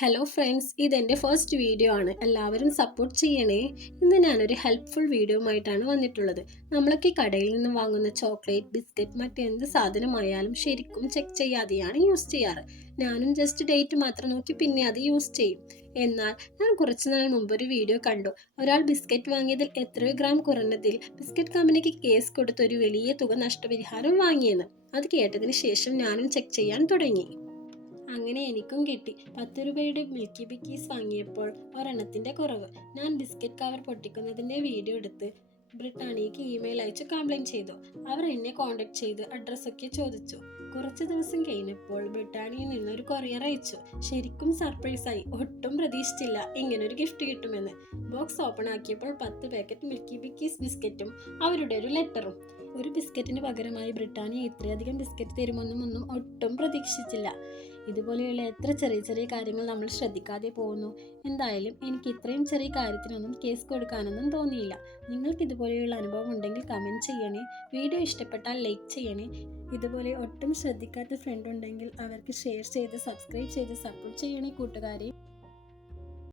Hello friends ഇതെന്റെ first video ആണ്. എല്ലാവരും സപ്പോർട്ട് ചെയ്യണേ. ഇന്ന് ഞാനൊരു ഹെൽപ്ഫുൾ വീഡിയോ ആയിട്ടാണ് വന്നിട്ടുള്ളത്. നമ്മളൊക്കെ കടയിൽ നിന്ന് വാങ്ങുന്ന ചോക്ലേറ്റ് ബിസ്ക്കറ്റ് മറ്റെന്ത് സാധനമായാലും ശരിക്കും ചെക്ക് ചെയ്യാതെയാണ് യൂസ് ചെയ്യാറ്. ഞാനും ജസ്റ്റ് ഡേറ്റ് മാത്രം നോക്കി പിന്നെ അത് യൂസ് ചെയ്യും. എന്നാൽ ഞാൻ കുറച്ച് നാൾ മുമ്പ് ഒരു വീഡിയോ കണ്ടു. ഒരാൾ ബിസ്ക്കറ്റ് വാങ്ങിയതിൽ എത്രയോ ഗ്രാം കുറഞ്ഞതിൽ ബിസ്ക്കറ്റ് കമ്പനിക്ക് കേസ് കൊടുത്ത് ഒരു വലിയ തുക നഷ്ടപരിഹാരം വാങ്ങിയെന്ന്. അത് കേട്ടതിന് ശേഷം ഞാനും ചെക്ക് ചെയ്യാൻ തുടങ്ങി. അങ്ങനെ എനിക്കും കിട്ടി. പത്ത് രൂപയുടെ മിൽക്കി ബിക്കീസ് വാങ്ങിയപ്പോൾ ഒരെണ്ണത്തിന്റെ കുറവ്. ഞാൻ ബിസ്ക്കറ്റ് കവർ പൊട്ടിക്കുന്നതിന്റെ വീഡിയോ എടുത്ത് ബ്രിട്ടാനിയക്ക് ഇമെയിൽ അയച്ച് കംപ്ലൈന്റ് ചെയ്തു. അവർ എന്നെ കോൺടാക്ട് ചെയ്ത് അഡ്രസ്സൊക്കെ ചോദിച്ചു. കുറച്ച് ദിവസം കഴിഞ്ഞപ്പോൾ ബ്രിട്ടാനിയയിൽ നിന്ന് ഒരു കൊറിയർ അയച്ചു. ശരിക്കും സർപ്രൈസായി ഒട്ടും പ്രതീക്ഷിച്ചില്ല ഇങ്ങനൊരു ഗിഫ്റ്റ് കിട്ടുമെന്ന്. ബോക്സ് ഓപ്പൺ ആക്കിയപ്പോൾ പത്ത് പാക്കറ്റ് മിൽക്കി ബിക്കീസ് ബിസ്ക്കറ്റും അവരുടെ ഒരു ലെറ്ററും ഒരു ബിസ്ക്കറ്റിന് പകരമായി ബ്രിട്ടാനിയ ഇത്രയധികം ബിസ്ക്കറ്റ് തരുമെന്നും ഒന്നും ഒട്ടും പ്രതീക്ഷിച്ചില്ല. ഇതുപോലെയുള്ള എത്ര ചെറിയ ചെറിയ കാര്യങ്ങൾ നമ്മൾ ശ്രദ്ധിക്കാതെ പോകുന്നു. എന്തായാലും എനിക്ക് ഇത്രയും ചെറിയ കാര്യത്തിനൊന്നും കേസ് കൊടുക്കാനൊന്നും തോന്നിയില്ല. നിങ്ങൾക്ക് ഇതുപോലെയുള്ള അനുഭവം ഉണ്ടെങ്കിൽ കമന്റ് ചെയ്യണേ. വീഡിയോ ഇഷ്ടപ്പെട്ടാൽ ലൈക്ക് ചെയ്യണേ. ഇതുപോലെ ഒട്ടും ശ്രദ്ധിക്കാത്ത ഫ്രണ്ട് ഉണ്ടെങ്കിൽ അവർക്ക് ഷെയർ ചെയ്ത് സബ്സ്ക്രൈബ് ചെയ്ത് സപ്പോർട്ട് ചെയ്യണേ കൂട്ടുകാരെ.